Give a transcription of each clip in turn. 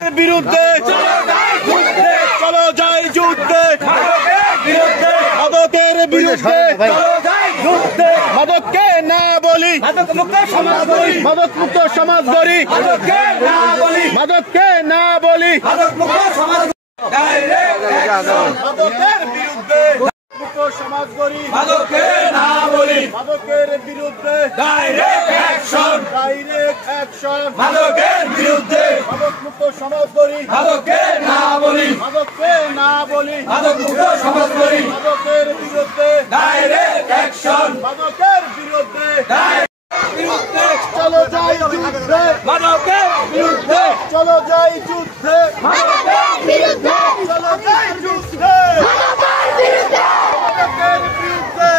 বিরুদ্ধে চলো যাই যুদ্ধে, মাদকের বিরুদ্ধে মাদককে না বলি, মাদক মুক্ত সমাজ গড়ি, মাদককে না বলি, মাদকের বিরুদ্ধে সমাজ গড়ি, মাদককে না বলি, মাদকের বিরুদ্ধে ডাইরেক্ট অ্যাকশন, মাদকের বিরুদ্ধে মাদক মুক্ত সমাজ গড়ি, মাদককে না বলি, মাদককে না বলি, মাদক মুক্ত সমাজ গড়ি, মাদকের বিরুদ্ধে ডাইরেক্ট অ্যাকশন, মাদকের বিরুদ্ধে চলো যাই যুদ্ধে, মাদকের বিরুদ্ধে চলো যাই যুদ্ধে, মাদকের বিরুদ্ধে চলো যাই যুদ্ধে, মাদকের বিরুদ্ধে মাদকের বিরুদ্ধে।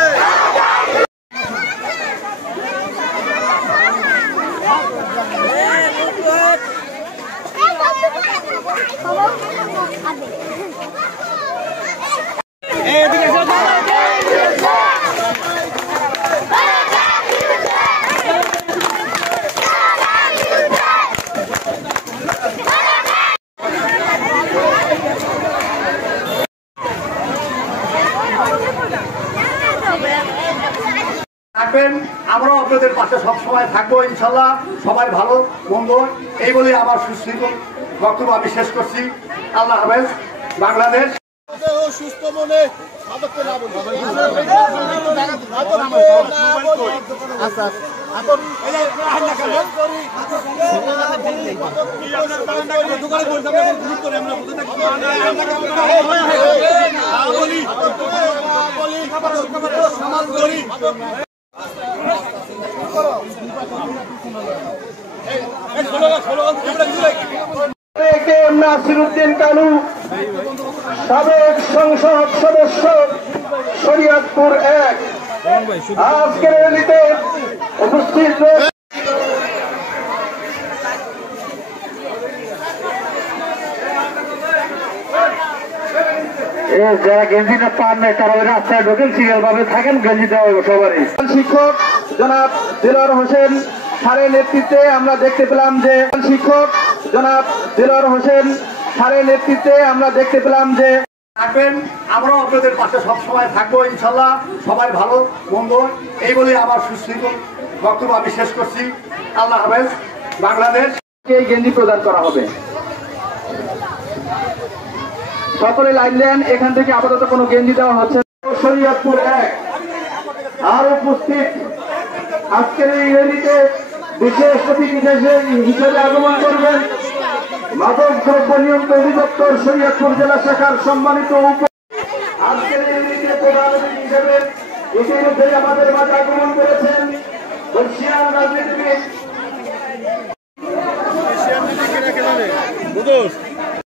আমরাও আপনাদের পাশে সবসময় থাকবো ইনশাল্লাহ। সবাই ভালো মন্দ এই বলে আমার সুশৃঙ্খল বক্তব্য আমি শেষ করছি। আল্লাহ হাফেজ। বাংলাদেশ সুস্থ মনে নাসিরউদ্দিন কালু, সাবেক সংসদ সদস্য, শরীয়তপুর 1, আজকের র্যালিতে উপস্থিত যারা গেঞ্জি না পান নাই তারা ওই রাস্তায় ঢোকেন, সিরিয়াল ভাবে থাকেন, গেঞ্জি দেওয়া হবে সবারই। শিক্ষক জনাব দিলওয়ার হোসেন স্যারের নেতৃত্বে আমরা দেখতে পেলাম যে থাকবেন। আমরাও আপনাদের পাশে সবসময় থাকবো ইনশাল্লাহ। সবাই ভালো মন্দ এই বলে আমার সুশৃঙ্খল বক্তব্য আমি শেষ করছি। আল্লাহ হাফেজ। বাংলাদেশ গেঞ্জি প্রদান করা হবে। সকলে লাইন দেন। এখান থেকে আপাতত কোনো গেঞ্জি দেওয়া হচ্ছে। শরীয়তপুর 1 আর উপস্থিত আজকের এই র্যালিতে বিশেষ অতিথি হিসেবে আগমন করবেন মাদক দ্রব্য নিয়ন্ত্রণ অধিদপ্তর শরীয়তপুর জেলা শাখার সম্মানিত আজকের এই র্যালিতে প্রধান অতিথি হিসেবে ইতিমধ্যেই আমাদের মাঝে আগমন করেছেন বর্ষিয়ান রাজনীতিবিদ